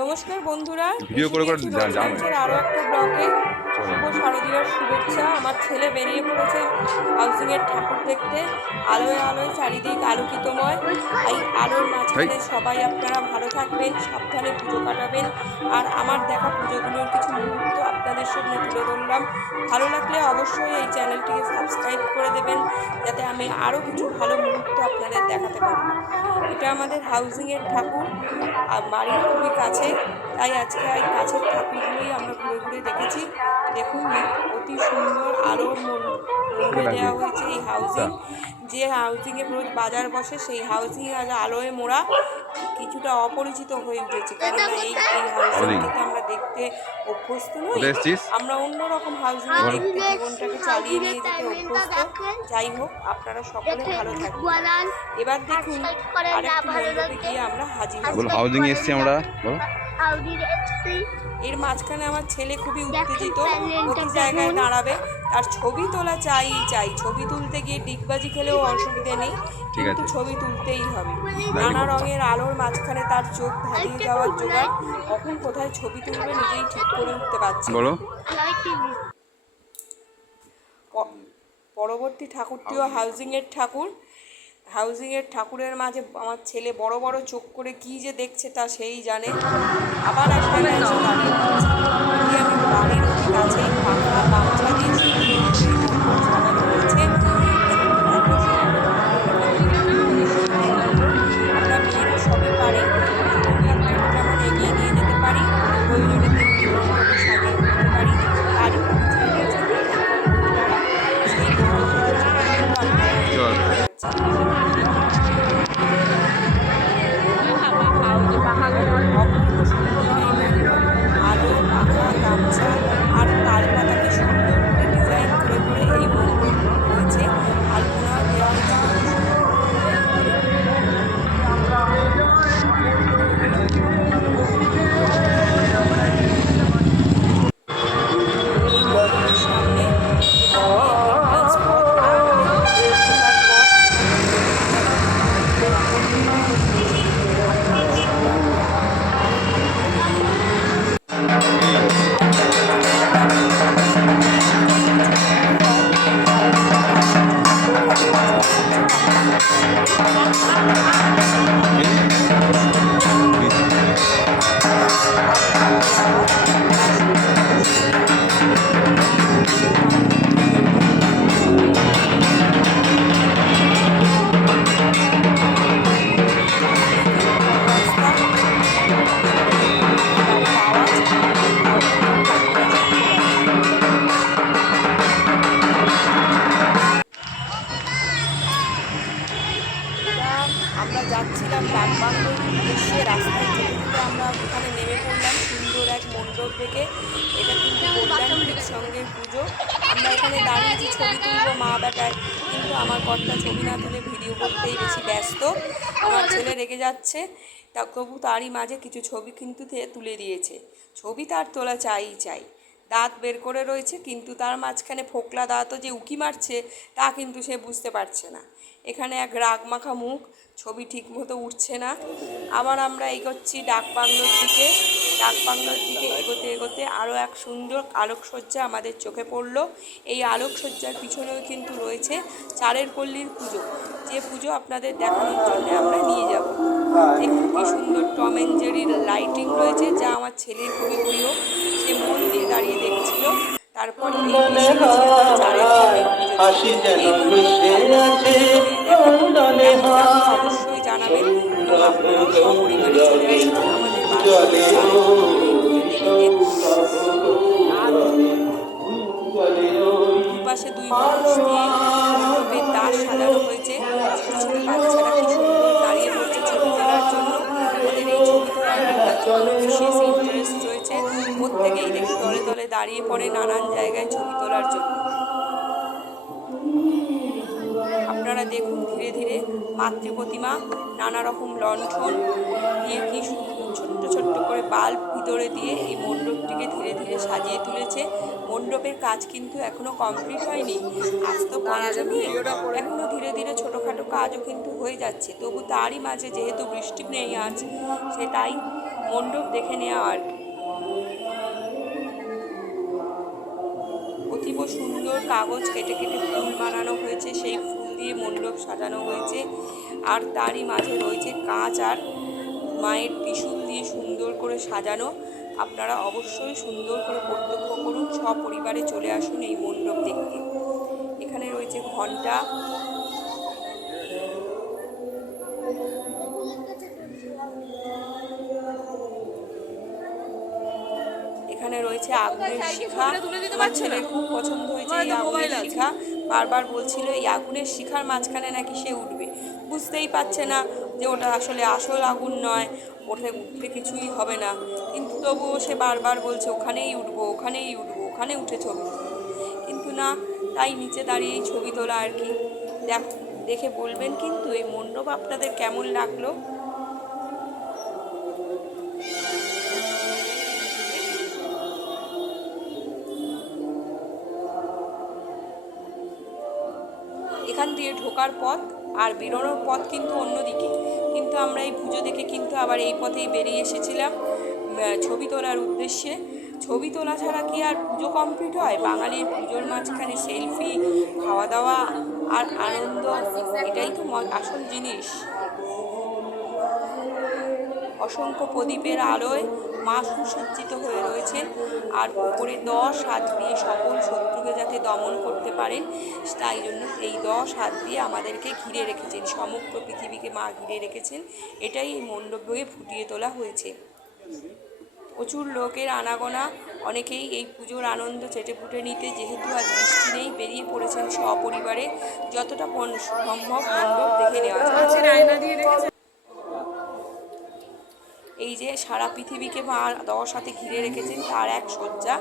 নমস্কার বন্ধুরা, ভিডিও করে আরো একটা ব্লগে শুভ শারদীয়ার শুভেচ্ছা। আমার ছেলে বেরিয়ে পড়েছে হাউসিং এর ঠাকুর দেখতে। আলোয় আলোয় চারিদিক আলোকিতময়। এই আলোর মাঝখানে সবাই আপনারা ভালো থাকবেন, সাবধানে পুজো কাটাবেন। আর আমার দেখা পুজোগুলোর কিছু মুহূর্ত আপনাদের সামনে তুলে ধরলাম। ভালো লাগলে অবশ্যই এই চ্যানেলটিকে সাবস্ক্রাইব করে দেবেন, যাতে আমি আরও কিছু ভালো মুহূর্ত আপনাদের দেখাতে পারি। এটা আমাদের হাউজিংয়ের ঠাকুর, আর বাড়ির খুবই কাছে, তাই আজকে এই কাছের ঠাকুরগুলোই আমরা ঘুরে ঘুরে দেখেছি। দেখুন, অতি সুন্দর আলো মনে দেওয়া হয়েছে। এই হাউজিং, যে হাউজিংয়ে রোজ বাজার বসে, সেই হাউজিং আজ আলোয় মোড়া কিছুটা অপরিচিত হয়ে উঠেছে, কারণ এই হাউজিংটিতে আমরা দেখতে অভ্যস্ত নই। আমরা অন্যরকম হাউজিংয়ে দেখতে জীবনটাকে চালিয়ে নিয়ে যেতে অভ্যস্ত। যাই হোক, আপনারা সকলে ভালো থাকবেন। এবার দেখুন আরেকটি মণ্ডপে গিয়ে আমরা হাজির হব। হাউজিং এসছি আমরা। এর মাঝখানে আমার ছেলে খুবই উত্তেজিত, প্রতি জায়গায় দাঁড়াবে, তার ছবি তোলা চাই। ছবি তুলতে গিয়ে ডিগবাজি খেলেও অসুবিধে নেই, কিন্তু ছবি তুলতেই হবে। নানা রঙের আলোর মাঝখানে তার চোখ ধাঁধিয়ে যাওয়ার জোগাড়। কখন কোথায় ছবি তুলবে নিজেই ঠিক করে উঠতে পারছে। পরবর্তী ঠাকুরটিও হাউজিংয়ের ঠাকুর। হাউজিংয়ের ঠাকুরের মাঝে আমার ছেলে বড় বড় চোখ করে কি যে দেখছে তা সেই জানে। আবার একটা এসে দাঁড়িয়ে পড়েছে। আমি বাড়ির কাছেই পাখা গামছা দিয়ে সাজানো হয়েছে। আমরা মেয়েরা সবই পারি, যেমন এগিয়ে নিয়ে যেতে পারি, প্রয়োজনে তেমনি সাজিয়ে তুলতে পারি। তারই পরিচয় দিয়েছে সেই আলো, পাখা, গামছা আর তালপাতাকে সুন্দর করে ডিজাইন করে করে এই মণ্ডপ হয়েছে। আলপনা দেওয়া হয়েছে। আমরা যাচ্ছিলাম ডাকবাংলোর উদ্দেশ্যে। রাস্তায় যেতে যেতে আমরা ওখানে নেমে পড়লাম সুন্দর এক মণ্ডপ থেকে। এটা কিন্তু কল্যাণপুরের সঙ্গের পুজো। আমরা এখানে দাঁড়িয়েছি ছবি তুলবো মা বেটায়, কিন্তু আমার কর্তা ছবি না তুলে ভিডিও করতেই বেশি ব্যস্ত। আমার ছেলে রেগে যাচ্ছে, তা তবু তারই মাঝে কিছু ছবি কিন্তু তুলে দিয়েছে। ছবি তার তোলা চাই। দাঁত বের করে রয়েছে, কিন্তু তার মাঝখানে ফোকলা দাঁতও যে উকি মারছে তা কিন্তু সে বুঝতে পারছে না। এখানে এক রাগ মাখা মুখ, ছবি ঠিক মতো উঠছে না। আবার আমরা এগোচ্ছি ডাকবাংলোর দিকে। ডাকবাংলোর দিকে এগোতে এগোতে আরও এক সুন্দর আলোকসজ্জা আমাদের চোখে পড়ল। এই আলোকসজ্জার পিছনেও কিন্তু রয়েছে চারের পল্লীর পুজো, যে পুজো আপনাদের দেখানোর জন্য আমরা নিয়ে যাব। দেখুন কি সুন্দর টম অ্যান্ড জেরির লাইটিং রয়েছে, যা আমার ছেলের খুবই প্রিয়। সে মন দিয়ে দাঁড়িয়ে দেখছিল। তারপর অবশ্যই জানাবেন এবং আপনারাও সপরিবারে চলে আসবেন আমাদের দুপাশে দুই মানুষ দিয়ে মণ্ডপের দ্বার সাজানো হয়েছে। ছোট ছোট বাচ্চারা কি সুন্দর দাঁড়িয়ে পড়ছে ছবি তোলার জন্য। ওদের এই ছবি তোলার বিশেষ ইন্টারেস্ট রয়েছে। প্রত্যেকেই দেখি দলে দলে দাঁড়িয়ে পড়ে নানান জায়গায় ছবি তোলার জন্য। আপনারা দেখুন ধীরে ধীরে মাতৃ প্রতিমা, নানা রকম লণ্ঠন দিয়ে কি ছোট্ট ছোট্ট করে বাল্ব ভিতরে দিয়ে এই মণ্ডপটিকে ধীরে ধীরে সাজিয়ে তুলেছে। মণ্ডপের কাজ কিন্তু এখনও কমপ্লিট হয়নি, আজ তো পঞ্চমী, এখনও ধীরে ধীরে ছোটোখাটো কাজও কিন্তু হয়ে যাচ্ছে। তবু তারই মাঝে যেহেতু বৃষ্টি নেই আজ, সে তাই মণ্ডপ দেখে নেওয়া আর কি। অতীব সুন্দর কাগজ কেটে কেটে ফুল বানানো হয়েছে, সেই ফুল দিয়ে মণ্ডপ সাজানো হয়েছে। আর তারই মাঝে রয়েছে কাঁচ আর মায়ের ত্রিশূল দিয়ে সুন্দর করে সাজানো। আপনারা অবশ্যই সুন্দর করে প্রত্যক্ষ করুন, সপরিবারে চলে আসুন এই মণ্ডপ দেখতে। এখানে রয়েছে ঘণ্টা, এখানে রয়েছে আগুনের শিখা। আমার ছেলের খুব পছন্দ হয়েছে এই আগুনের শিখা, বারবার বলছিল এই আগুনের শিখার মাঝখানে নাকি সে উঠবে। বুঝতেই পারছে না যে ওটা আসলে আসল আগুন নয়, ওঠে উঠলে কিছুই হবে না, কিন্তু তবুও সে বারবার বলছে ওখানেই উঠবো, ওখানেই উঠবো, ওখানে উঠে ছবি তুলবো। কিন্তু না, তাই নিচে দাঁড়িয়েই ছবি তোলা আর কি। দেখে বলবেন কিন্তু এই মণ্ডপ আপনাদের কেমন লাগলো। এখান দিয়ে ঢোকার পথ আর বেরোনোর পথ কিন্তু অন্যদিকে, কিন্তু আমরা এই পুজো দেখে কিন্তু আবার এই পথেই বেরিয়ে এসেছিলাম ছবি তোলার উদ্দেশ্যে। ছবি তোলা ছাড়া কি আর পুজো কমপ্লিট হয়? বাঙালির পুজোর মাঝখানে সেলফি, খাওয়া দাওয়া আর আনন্দ, এটাই তো আসল জিনিস। অসংখ্য প্রদীপের আলোয় মা সুসজ্জিত হয়ে রয়েছেন, আর উপরে 10 হাত দিয়ে সকল শত্রুকে যাতে দমন করতে পারেন, তাই জন্য এই 10 হাত দিয়ে আমাদেরকে ঘিরে রেখেছেন, সমগ্র পৃথিবীকে মা ঘিরে রেখেছেন। এটাই এই মণ্ডপে ফুটিয়ে তোলা হয়েছে। প্রচুর লোকের আনাগোনা, অনেকেই এই পুজোর আনন্দ চেটেপুটে নিতে, যেহেতু আজ বৃষ্টি নেই, বেরিয়ে পড়েছেন সপরিবারে। যতটা সম্ভব মণ্ডপ দেখে নেওয়া যায়। এই যে সারা পৃথিবীকে মা 10 হাতে ঘিরে রেখেছেন, তার এক সজ্জা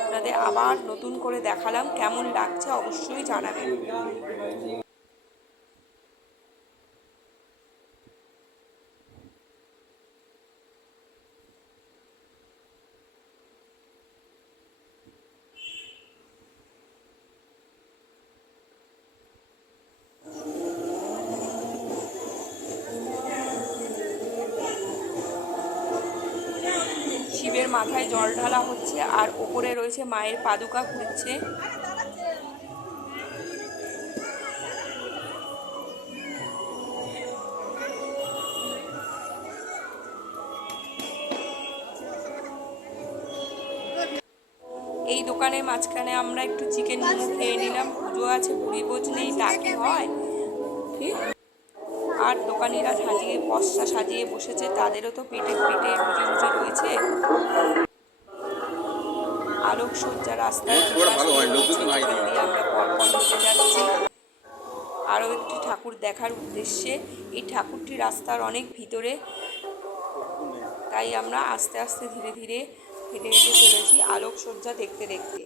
আপনাদের আবার নতুন করে দেখালাম। কেমন লাগছে অবশ্যই জানাবেন। শিবের মাথায় জল ঢালা হচ্ছে, আর ওপরে রয়েছে মায়ের পাদুকা ঘুরছে। এই দোকানের মাঝখানে আমরা একটু চিকেন মোমো খেয়ে নিলাম। পুজো আছে, বুড়ি ভোজ নেই, তা কি হয়? ঠিক। আর দোকানিরা সাজিয়ে পশা সাজিয়ে বসেছে, তাদেরও তো পেটে পেটে রুজি রুজি রয়েছে। আলোকসজ্জা রাস্তায় দিয়ে আমরা পরপর হেঁটে যাচ্ছি আরও একটি ঠাকুর দেখার উদ্দেশ্যে। এই ঠাকুরটি রাস্তার অনেক ভিতরে, তাই আমরা আস্তে আস্তে ধীরে ধীরে হেঁটে হেঁটে চলেছি আলোকসজ্জা দেখতে দেখতে।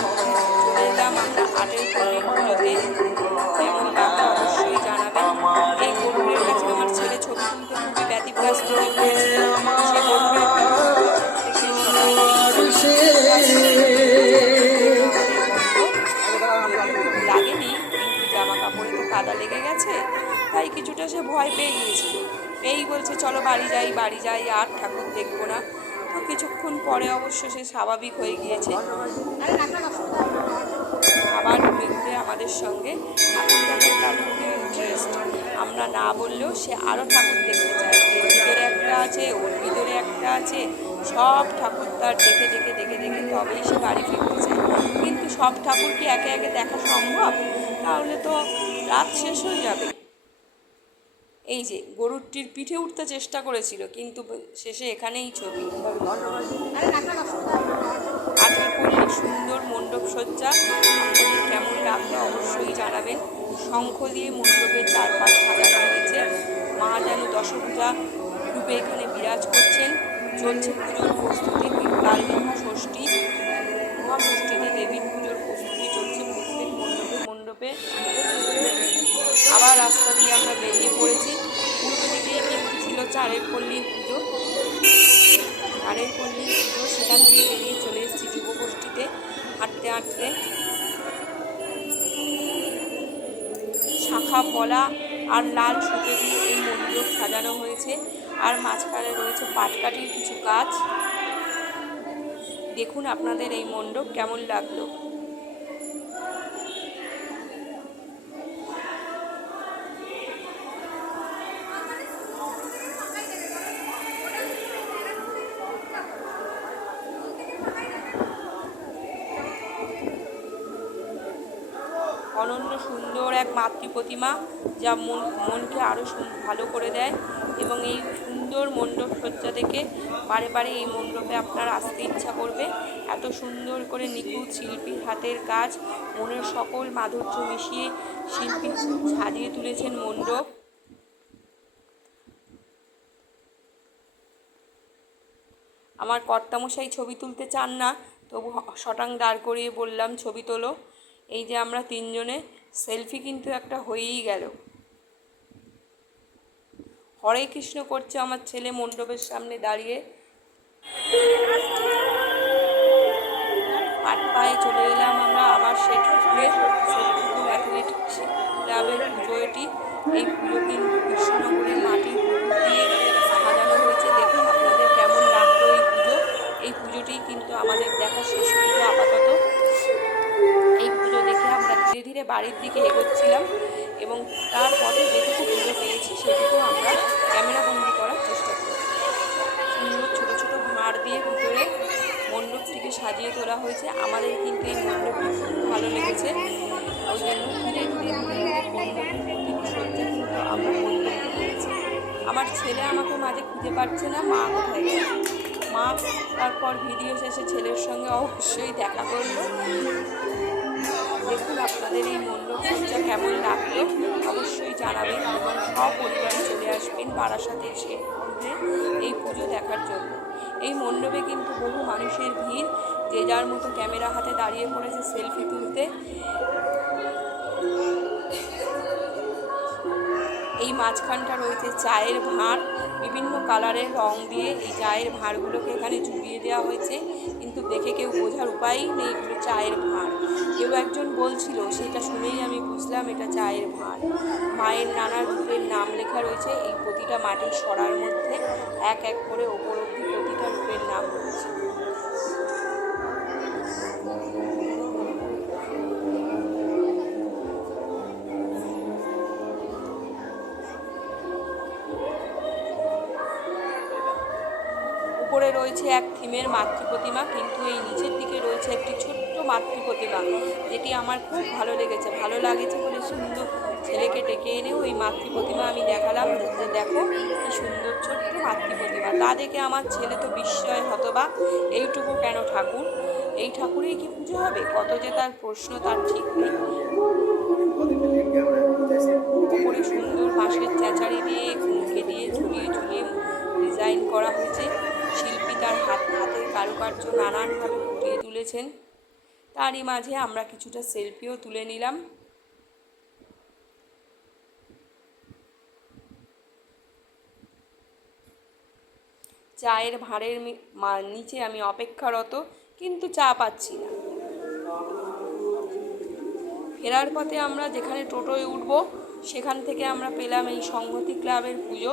চলে এলাম আমরা আটেরপল্লী পুজোতে। কেমন লাগলো অবশ্যই জানাবেন। এই গরুরের কাছে আমার ছেলে ছবি তুলতে খুবই ব্যতিব্যস্ত হয়ে পড়েছিল। সে গরুরের লাগেনি, কিন্তু জামা কাপড়ে তো কাদা লেগে গেছে, তাই কিছুটা সে ভয় পেয়ে গিয়েছিল। পেয়েই বলছে চলো বাড়ি যাই, বাড়ি যাই, আর ঠাকুর দেখবো না। তো কিছুক্ষণ পরে অবশ্য সে স্বাভাবিক হয়ে গিয়েছে, আবার ঘুরে ঘুরে আমাদের সঙ্গে ঠাকুর দেখার তার খুবই ইন্টারেস্ট। আমরা না বললেও সে আরও ঠাকুর দেখতে চায়। এর ভিতরে একটা আছে, ওর ভিতরে একটা আছে, সব ঠাকুর তার দেখে দেখে দেখে দেখে তবেই সে বাড়ি ফিরতে চায়। কিন্তু সব ঠাকুর কি একে একে দেখা সম্ভব? তাহলে তো রাত শেষ হয়ে যাবে। এই যে গরুটির পিঠে উঠতে চেষ্টা করেছিল, কিন্তু শেষে এখানেই ছবি। আটেরপল্লীর সুন্দর মণ্ডপ সজ্জা আপনাদের কেমন লাগলো অবশ্যই জানাবেন। শঙ্খ দিয়ে মণ্ডপের চারপাশ সাজানো হয়েছে। মা যেন দশভূজা রূপে এখানে বিরাজ করছেন। চলছে পুজোর প্রস্তুতি, কাল মহাষষ্ঠী। মহাষষ্ঠীতে দেবীর পুজোর প্রস্তুতি চলছে প্রত্যেক মণ্ডপে। আবার রাস্তা দিয়ে আমরা বেরিয়ে পড়েছি। পূর্ব দিকেই কিন্তু ছিল চারেরপল্লীর পুজো। চারেরপল্লীর পুজো, সেখান দিয়ে বেরিয়ে চলে এসেছি যুবগোষ্ঠীতে হাঁটতে হাঁটতে। শাঁখা পলা আর লাল সুতো দিয়ে এই মণ্ডপ সাজানো হয়েছে। আর মাঝখানে রয়েছে পাটকাঠির কিছু কাজ। দেখুন আপনাদের এই মণ্ডপ কেমন লাগলো। অনন্য সুন্দর এক মাতৃ প্রতিমা, যা মনকে আরও ভালো করে দেয়। এবং এই সুন্দর মণ্ডপ সজ্জা দেখে বারে বারে এই মণ্ডপে আপনার আসতে ইচ্ছা করবে। এত সুন্দর করে নিখুঁত শিল্পীর হাতের কাজ, মনের সকল মাধুর্য মিশিয়ে শিল্পী সাজিয়ে তুলেছেন মণ্ডপ। আমার কর্তামশাই ছবি তুলতে চান না, তবু শটাং দাঁড় করিয়ে বললাম ছবি তোলো। এই যে আমরা তিনজনে সেলফি কিন্তু একটা হয়েই গেল। হরে কৃষ্ণ করছে আমার ছেলে মণ্ডপের সামনে দাঁড়িয়ে। আট পায়ে চলে এলাম আমরা আবার শেঠপুকুরে। শেঠপুকুর অ্যাথলেটিক্স ক্লাবের পুজো এটি। এই পুজো কিন্তু কৃষ্ণনগরের মাটির পুকুর দিয়ে সাজানো হয়েছে। দেখুন আপনাদের কেমন লাগলো এই পুজো। এই পুজোটি কিন্তু আমাদের দেখা শেষ পুজো আপাতত। এই পুজো দেখে আমরা ধীরে ধীরে বাড়ির দিকে এগোচ্ছিলাম এবং তার পথে যেটুকু পুজো পেয়েছি সেটুকু আমরা ক্যামেরাবন্দি করার চেষ্টা করছি। সুন্দর ছোটো ছোটো ভাঁড় দিয়ে ভিতরে মণ্ডপটিকে সাজিয়ে তোলা হয়েছে। আমাদের কিন্তু এই মণ্ডপটি খুব ভালো লেগেছে, ওই জন্য ধীরে ধীরে ধীরে মণ্ডপের প্রতিটি সজ্জা কিন্তু আমরা করতে পেরেছি। আমার ছেলে আমাকে মাঝে খুঁজে পাচ্ছে না, মা কোথায় গেছে। মা তারপর ভিডিও শেষে ছেলের সঙ্গে অবশ্যই দেখা করলো। দেখুন আপনাদের এই মণ্ডপ সজ্জা কেমন লাগলো অবশ্যই জানাবেন এবং সপরিবারে চলে আসবেন বারাসাতে এসে এই পুজো দেখার জন্য। এই মণ্ডপে কিন্তু বহু মানুষের ভিড়, যে যার মতো ক্যামেরা হাতে দাঁড়িয়ে পড়েছে সেলফি তুলতে। এই মাঝখানটা রয়েছে চায়ের ভাঁড়, বিভিন্ন কালারের রং দিয়ে এই চায়ের ভাঁড়গুলোকে এখানে ঝুলিয়ে দেওয়া হয়েছে, কিন্তু দেখে কেউ বোঝার উপায়ই নেই এগুলো চায়ের ভাঁড়। কেউ একজন বলছিল, সেটা শুনেই আমি বুঝলাম এটা চায়ের ভাঁড়। মায়ের নানা রূপের নাম লেখা রয়েছে এই প্রতিটা মাটির সরার মধ্যে, এক এক করে ওপর অবধি প্রতিটা রূপের নাম রয়েছে। উপরে রয়েছে এক থিমের মাতৃ প্রতিমা, কিন্তু এই নিচের দিকে রয়েছে একটি ছোট্ট মাতৃ প্রতিমা, যেটি আমার খুব ভালো লেগেছে। ভালো লাগেছে বলে সুন্দর ছেলেকে ডেকে এনেও এই মাতৃ প্রতিমা আমি দেখালাম যে দেখো কি সুন্দর ছোট্ট মাতৃ প্রতিমা। তা দেখে আমার ছেলে তো বিস্ময় হতবাক, এইটুকু কেন ঠাকুর, এই ঠাকুরেই কি পুজো হবে? কত যে তার প্রশ্ন, তার ঠিক নেই। উপরে সুন্দর বাঁশের চেঁচাড়ি দিয়ে মুখে দিয়ে ঝুলিয়ে ঝুলিয়ে ডিজাইন করা হয়েছে। শিল্পী তার হাতের কারুকার্য নানানভাবে ফুটিয়ে তুলেছেন। তারই মাঝে আমরা কিছুটা সেলফিও তুলে নিলাম। চায়ের ভাঁড়ের নিচে আমি অপেক্ষারত, কিন্তু চা পাচ্ছি না। ফেরার পথে আমরা যেখানে টোটোয় উঠব সেখান থেকে আমরা পেলাম এই সংহতি ক্লাবের পুজো।